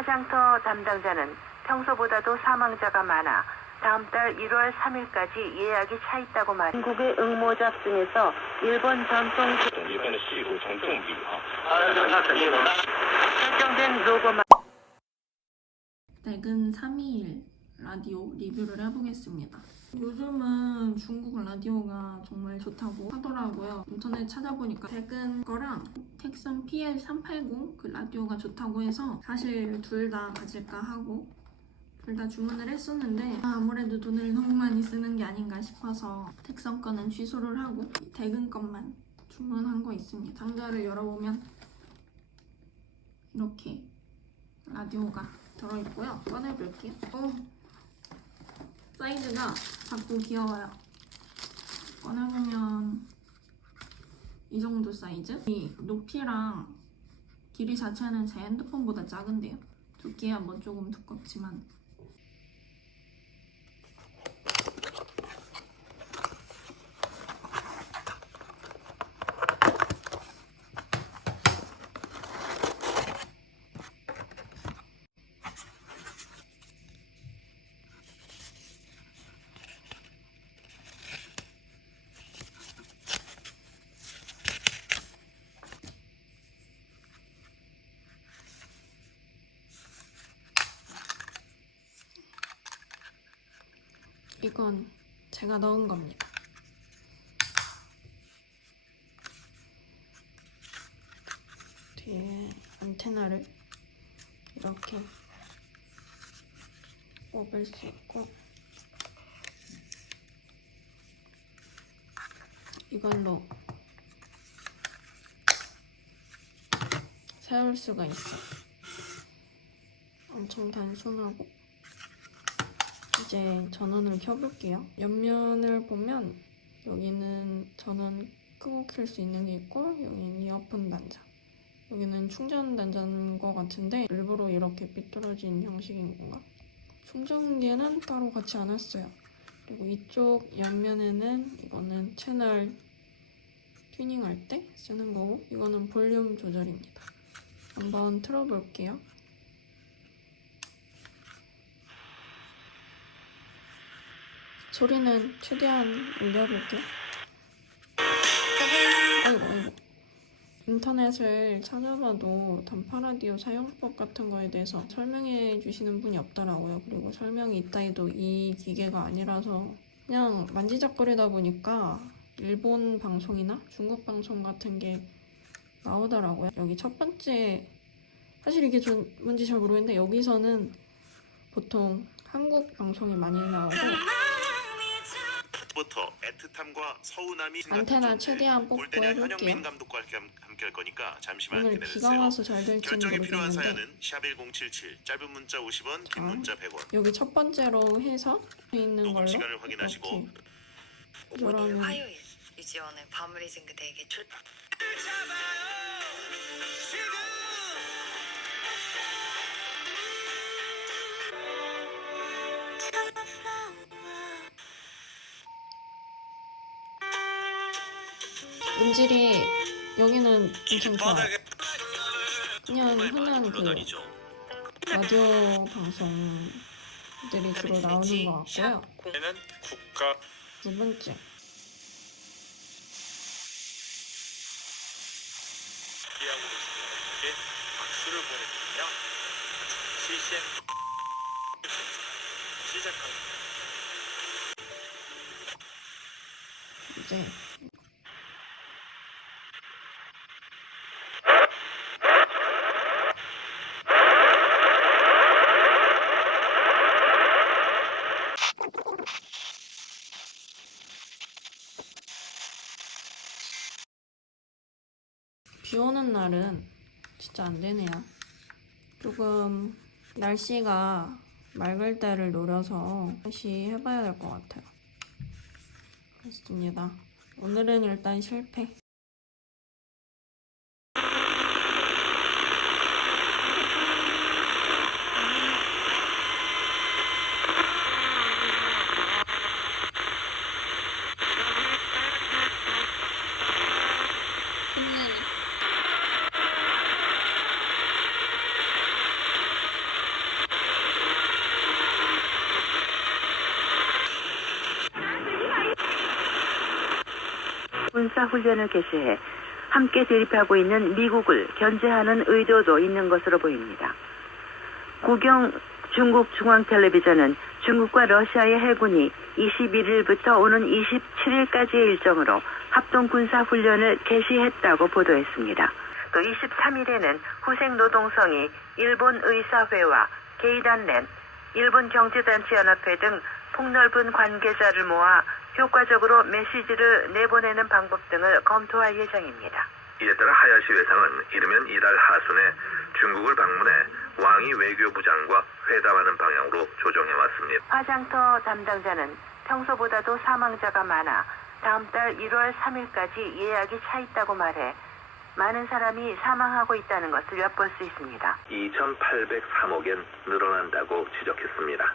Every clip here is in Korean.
화장터 담당자는 평소보다도 사망자가 많아 다음 달 1월 3일까지 예약이 차 있다고 말했 한국의 응모작 중에서 일본 전통 설정된 로고만 낡은 3일. 라디오 리뷰를 해보겠습니다. 요즘은 중국 라디오가 정말 좋다고 하더라고요. 인터넷 찾아보니까 퇴근 거랑 텍슨 PL380 그 라디오가 좋다고 해서 사실 둘 다 가질까 하고 둘 다 주문을 했었는데 아, 아무래도 돈을 너무 많이 쓰는 게 아닌가 싶어서 텍선 거는 취소를 하고 이 퇴근 것만 주문한 거 있습니다. 상자를 열어보면 이렇게 라디오가 들어있고요. 꺼내볼게요. 어, 사이즈가 작고 귀여워요. 꺼내보면 이 정도 사이즈? 이 높이랑 길이 자체는 제 핸드폰보다 작은데요. 두께야 뭐 조금 두껍지만 이건 제가 넣은 겁니다. 뒤에 안테나를 이렇게 뽑을 수 있고 이걸로 세울 수가 있어. 엄청 단순하고 이제 전원을 켜볼게요. 옆면을 보면 여기는 전원 끄고 켤 수 있는 게 있고 여기는 이어폰 단자. 여기는 충전 단자인 것 같은데 일부러 이렇게 삐뚤어진 형식인 건가? 충전기는 따로 같이 안 왔어요. 그리고 이쪽 옆면에는 이거는 채널 튜닝할 때 쓰는 거고 이거는 볼륨 조절입니다. 한번 틀어볼게요. 소리는 최대한 올려볼게요. 아이고, 아이고. 인터넷을 찾아봐도 단파 라디오 사용법 같은 거에 대해서 설명해 주시는 분이 없더라고요. 그리고 설명이 있다 해도 이 기계가 아니라서 그냥 만지작거리다 보니까 일본 방송이나 중국 방송 같은 게 나오더라고요. 여기 첫 번째 사실 이게 전 뭔지 잘 모르겠는데 여기서는 보통 한국 방송이 많이 나오고 부터 애틋함과 서운함이 안테나 최대한 뽑고 해볼게요. 현영민 감독과 함께, 함께 할 거니까 잠시만 오늘 비가 기다려주세요. 와서 잘 결정이 필요한 모르겠는데 사연은 샵1077 짧은 문자 50원 긴 아. 문자 100원 여기 첫 번째로 해서 있는 녹음 걸로 시간을 확인하시고 이렇게 오늘 그러면- 화요일 유지원은 밤을 잊은 그대에게 출 음질이 여기는 엄청 좋아요. 그냥 흔한 그 라디오 방송들이 주로 나오는 것 같고요. 두 번째. 이제 비 오는 날은 진짜 안 되네요. 조금 날씨가 맑을 때를 노려서 다시 해봐야 될 것 같아요. 그렇습니다. 오늘은 일단 실패. 혼내네. 군사 훈련을 개시해 함께 대립하고 있는 미국을 견제하는 의도도 있는 것으로 보입니다. 국영 중국 중앙텔레비전은 중국과 러시아의 해군이 21일부터 오는 27일까지의 일정으로 합동 군사 훈련을 개시했다고 보도했습니다. 또 23일에는 후생노동성이 일본 의사회와 게이단넷, 일본 경제단체연합회 등 폭넓은 관계자를 모아 효과적으로 메시지를 내보내는 방법 등을 검토할 예정입니다. 이에 따라 하야시 외상은 이르면 이달 하순에 중국을 방문해 왕이 외교부 장과 회담하는 방향으로 조정해 왔습니다. 화장터 담당자는 평소보다도 사망자가 많아 다음 달 1월 3일까지 예약이 차 있다고 말해 많은 사람이 사망하고 있다는 것을 엿볼 수 있습니다. 2,803억엔 늘어난다고 지적했습니다.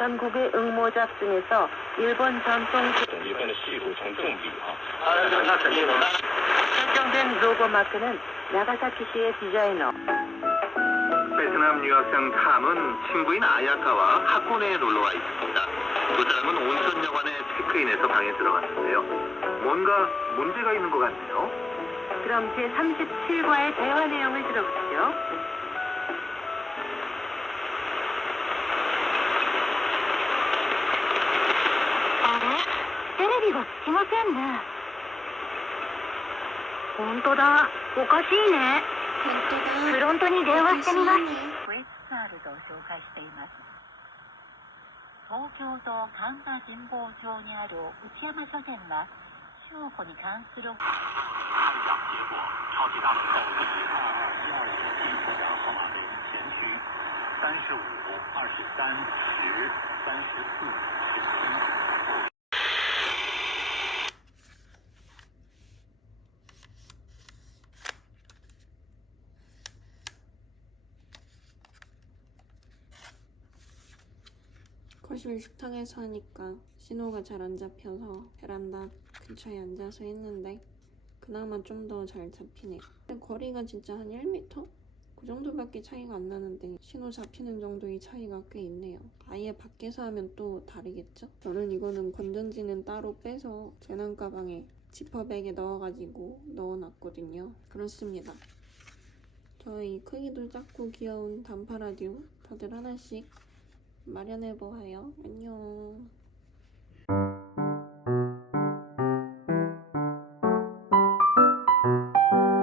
전국의 응모작 중에서 일본 전통 설정된 로고 마크는 나가사키시의 디자이너 베트남 유학생 탐은 친구인 아야카와 하코네에 놀러와 있습니다. 그 두 사람은 온천 여관에 체크인해서 방에 들어갔는데요. 뭔가 문제가 있는 것 같네요. 그럼 제 37과의 대화 내용을 들어보시죠. がつきませんね。本当だ。おかしいね。フロントに電話してみます。クエツサールと紹介しています。東京都神田神保町にある内山書店は証拠に関する「 거실 식탁에서 하니까 신호가 잘 안 잡혀서 베란다 근처에 앉아서 했는데 그나마 좀 더 잘 잡히네요. 근데 거리가 진짜 한 1m? 그 정도밖에 차이가 안 나는데 신호 잡히는 정도의 차이가 꽤 있네요. 아예 밖에서 하면 또 다르겠죠? 저는 이거는 건전지는 따로 빼서 재난 가방에 지퍼백에 넣어가지고 넣어놨거든요. 그렇습니다. 저희 크기도 작고 귀여운 단파 라디오 다들 하나씩 마련해보아요. 안녕.